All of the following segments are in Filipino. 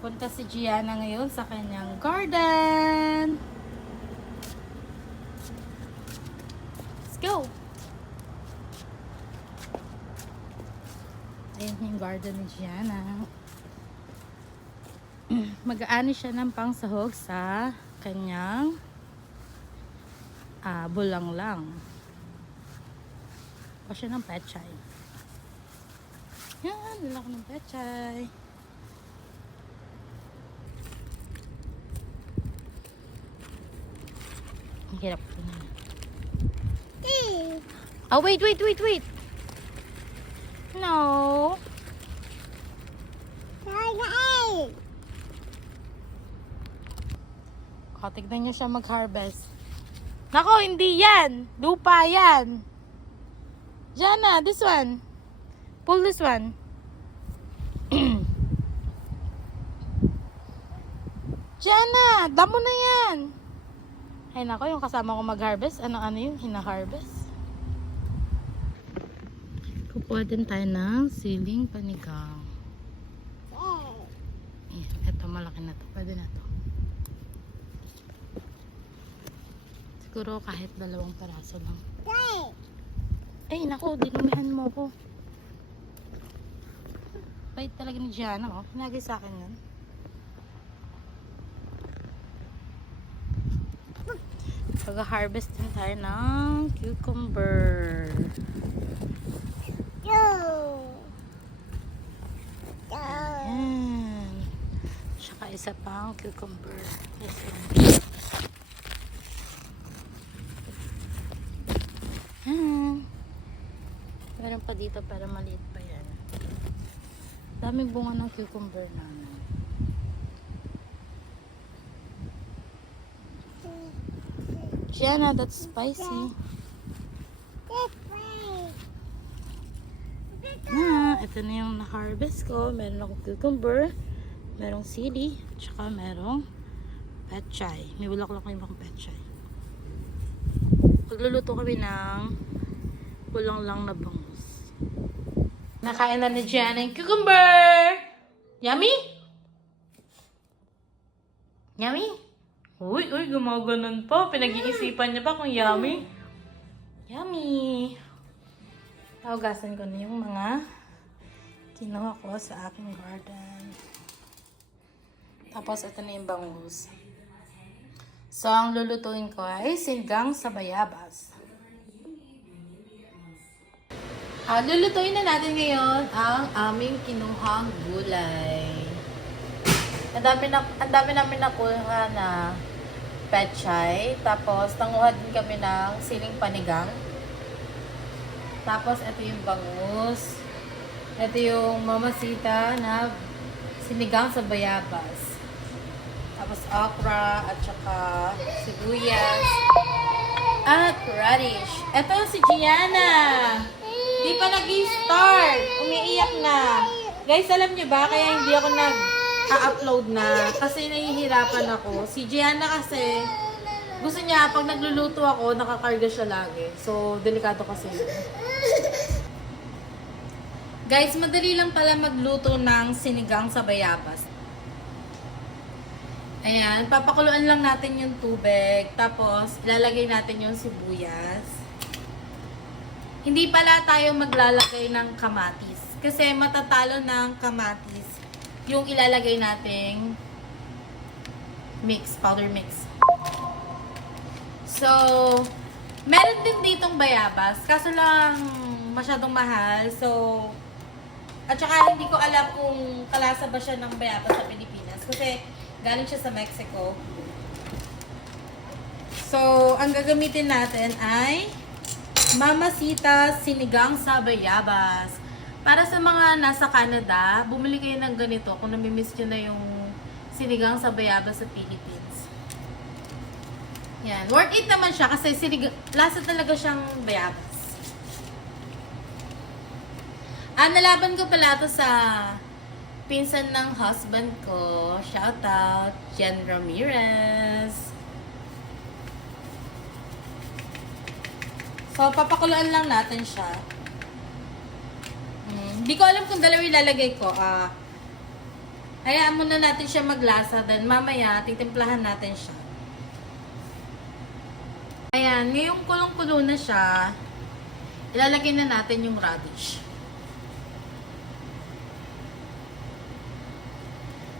Punta si Gianna ngayon sa kanyang garden. Let's go! Ayan yung garden ni Gianna. Mag-aani siya ng pangsahog sa kanyang bulanglang. O siya ng pechay. Yan, nilak ng pechay. Ang hirap ko na. Oh, wait. No. O, tignan nyo siya mag-harvest. Nako, hindi yan. Lupa yan. Jana, this one. Pull this one. Jana, damo na yan. Ay nako, yung kasama ko mag-harvest. Ano yung hina-harvest? Kukuha din tayo ng siling panigang. Ito, malaki na to. Pwede na to. Siguro kahit 2 peraso lang. Ay, nako, dinumihan mo ko. Bait talaga ni Gianna, oh. Pinagay sa akin yan. Pag-harvest din tayo ng cucumber. Ayan. Tsaka isa pang cucumber. This one. Meron pa dito para maliit pa yan. Daming bunga ng cucumber namin. Gianna, that's spicy. Ito na yung na-harvest ko. Meron akong cucumber, merong sili, tsaka merong pechay. May bulaklak na yung pechay. Pagluluto kami ng kulang lang na bangus. Nakain na ni Gianna yung cucumber! Yummy? Yummy? Uy, gumaganon pa. Pinag-iisipan niya pa kung yummy. Yummy! Taugasan ko na yung mga kinuha ko sa aking garden. Tapos, ito na yung bangus. So, ang lulutuin ko ay sinigang sa bayabas. Lulutuin na natin ngayon ang aming kinuhang gulay. Ang dami namin nakuha na pechay. Tapos, nanguha din kami ng siling panigang. Tapos, ito yung bangus. Ito yung mamasita na sinigang sa bayabas. Tapos, okra at saka sibuyas at radish. Ito si Gianna. Di pa nag-start. Umiiyak na. Guys, alam niyo ba? Kaya hindi ako nag-upload na. Kasi nahihirapan ako. Si Gianna kasi, gusto niya, pag nagluluto ako, nakakarga siya lagi. So, delikado kasi. Guys, madali lang pala magluto ng sinigang sa bayabas. Ayan, papakuluan lang natin yung tubig. Tapos, ilalagay natin yung sibuyas. Hindi pala tayo maglalagay ng kamatis. Kasi matatalo ng kamatis yung ilalagay nating mix, powder mix. So, meron din ditong bayabas. Kaso lang masyadong mahal. So, at saka hindi ko alam kung kalasa ba siya ng bayabas sa Pilipinas. Kasi galing siya sa Mexico. So, ang gagamitin natin ay Mamasita sinigang sa bayabas. Para sa mga nasa Canada, bumili kayo ng ganito kung namimiss nyo na yung sinigang sa bayabas sa Philippines. Yan. Worth it naman siya kasi lasa talaga siyang bayabas. Nalaban ko pala ito sa pinsan ng husband ko. Shout out, Jen Ramirez. So, papakuluan lang natin siya. Hindi ko alam kung dalawa ilalagay ko. Hayaan muna natin siya maglasa. Then mamaya, titimplahan natin siya. Ayan, ngayong kulong-kulo na siya, ilalagay na natin yung radish.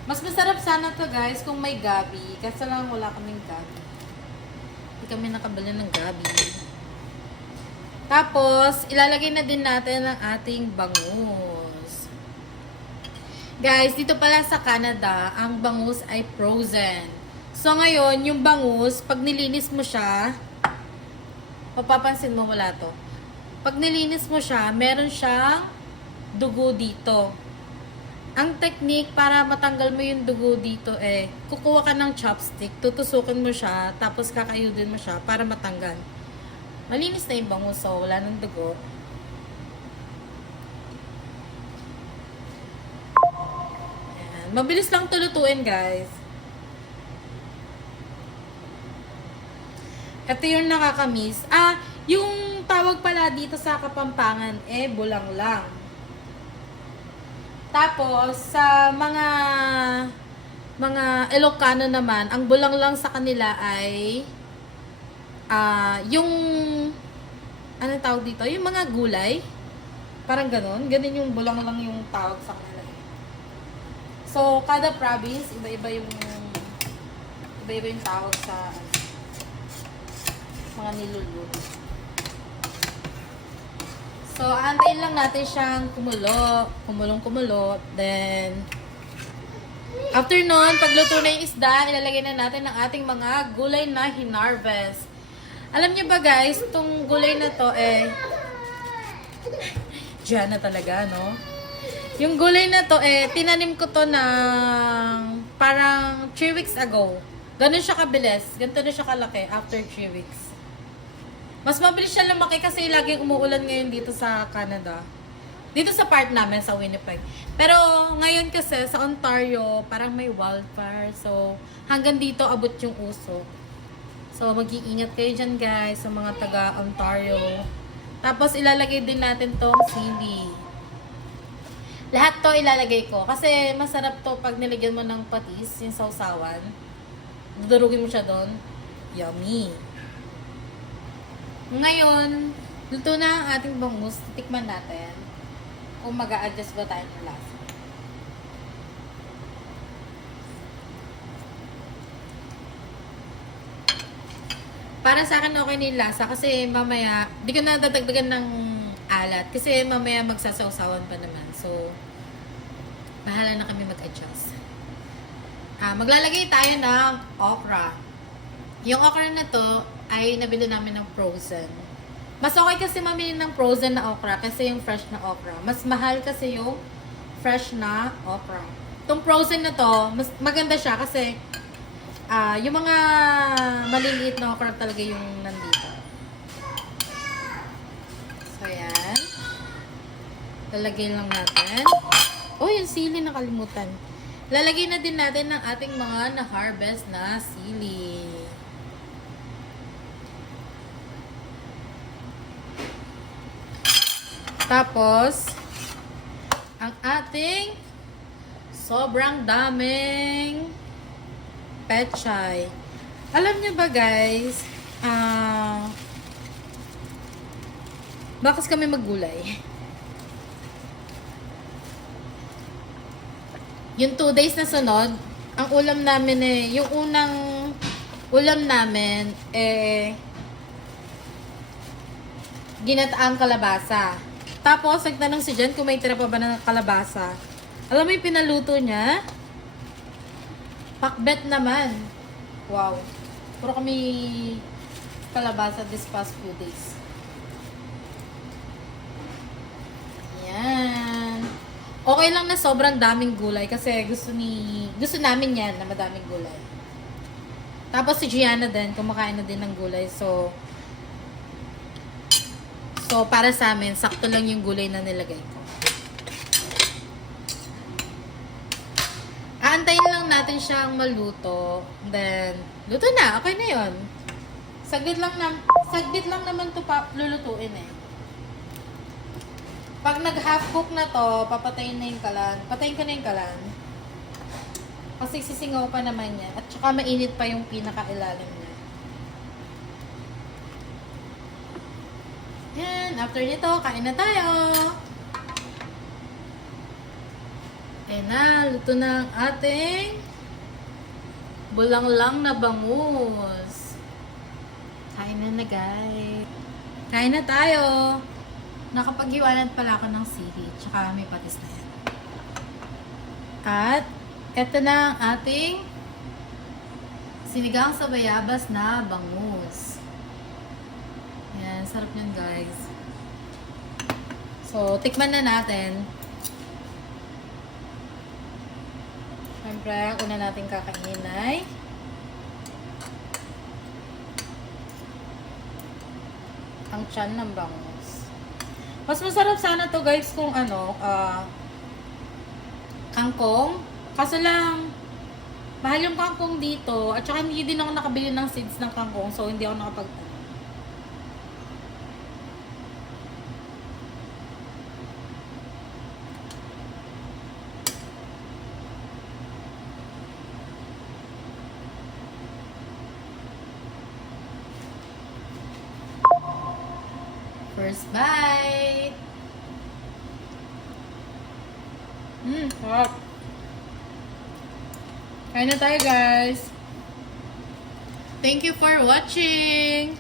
Mas masarap sana to guys kung may gabi. Kasi lang wala kaming gabi. Hindi kami nakabili ng gabi. Tapos, ilalagay na din natin ang ating bangus. Guys, dito pala sa Canada, ang bangus ay frozen. So, ngayon, yung bangus, pag nilinis mo siya, mapapansin mo wala to. Pag nilinis mo siya, meron siyang dugo dito. Ang technique para matanggal mo yung dugo dito kukuha ka ng chopstick, tutusukin mo siya, tapos kakayudin mo siya para matanggal. Malinis na yung bangus, so wala ng dugo. Ayan. Mabilis lang tulutuin, guys. Ito yung nakakamiss. Yung tawag pala dito sa Kapampangan, bulang lang. Tapos, sa mga Ilocano naman, ang bulang lang sa kanila ay yung ano tawag dito? Yung mga gulay. Parang ganun. Ganun yung bulang lang yung tawag sa kanila. So, kada province, iba-iba yung tawag sa mga niluluto. So, aantayin lang natin siyang kumulo. Kumulong-kumulo. Then, after nun, pagluto na yung isda, ilalagay na natin ang ating mga gulay na hinarvest. Alam niyo ba guys, itong gulay na to diyan na talaga, no? Yung gulay na to tinanim ko to ng parang 3 weeks ago. Ganun siya kabilis. Ganito na siya kalaki after 3 weeks. Mas mabilis siya lumaki kasi laging umuulan ngayon dito sa Canada. Dito sa part namin, sa Winnipeg. Pero ngayon kasi sa Ontario, parang may wildfire. So, hanggang dito abot yung usok. So, mag-iingat kayo dyan guys sa mga taga-Ontario. Tapos, ilalagay din natin tong sili. Lahat to ilalagay ko. Kasi masarap to pag nilagyan mo ng patis, yung sausawan. Durugin mo siya doon. Yummy! Ngayon, luto na ang ating bangus. Tikman natin kung mag-a-adjust ba tayo ng lasa. Para sa akin okay na yung lasa kasi mamaya, di ko na dadagdagan ng alat kasi mamaya magsasawsawan pa naman. So, bahala na kami mag-adjust. Maglalagay tayo ng okra. Yung okra na to ay nabili namin ng frozen. Mas okay kasi mamili ng frozen na okra kasi yung fresh na okra. Mas mahal kasi yung fresh na okra. Itong frozen na to, mas maganda siya kasi yung mga maliliit na okra talaga yung nandito. So, yan. Lalagay lang natin. Oh, yung sili nakalimutan. Lalagay na din natin ng ating mga na-harvest na sili. Tapos, ang ating sobrang daming pechay. Alam niyo ba guys, bakas kami maggulay. Yung 2 days na sunod, ang ulam namin yung unang ulam namin ginataang kalabasa. Tapos, nagtanong si Jen kung may tira pa ba ng kalabasa. Alam mo yung pinaluto niya? Pakbet naman. Wow. Puro kami kalabasa this past few days. Yan. Okay lang na sobrang daming gulay kasi gusto namin yan na madaming gulay. Tapos si Gianna din, kumakain na din ng gulay. So para sa amin, sakto lang yung gulay na nilagay ko. Aantayin lang natin siyang maluto. Then, luto na. Okay na yun. Saglit lang naman ito lulutuin Pag nag-half cook na to, papatayin na yung kalan. Patayin ko na yung kalan. Kasi sisingaw pa naman yan. At saka mainit pa yung pinakailalim niya. Yan. After nito, kain na tayo. Ayan na. Luto na ang ating bulanglang na bangus. Kain na guys. Kain na tayo. Nakapaghiwanan pala ako ng sili. Tsaka may patis na yan. At eto na ang ating sinigang sa bayabas na bangus. Ayan, sarap yun guys. So, tikman na natin. Siyempre, ang una natin kakainin ay ang tiyan ng bangus. Mas masarap sana to guys kung kangkong. Kaso lang, mahal yung kangkong dito. At saka hindi din ako nakabili ng seeds ng kangkong. So, hindi ako nakapag... First bite! Sarap! Kain na tayo guys! Thank you for watching!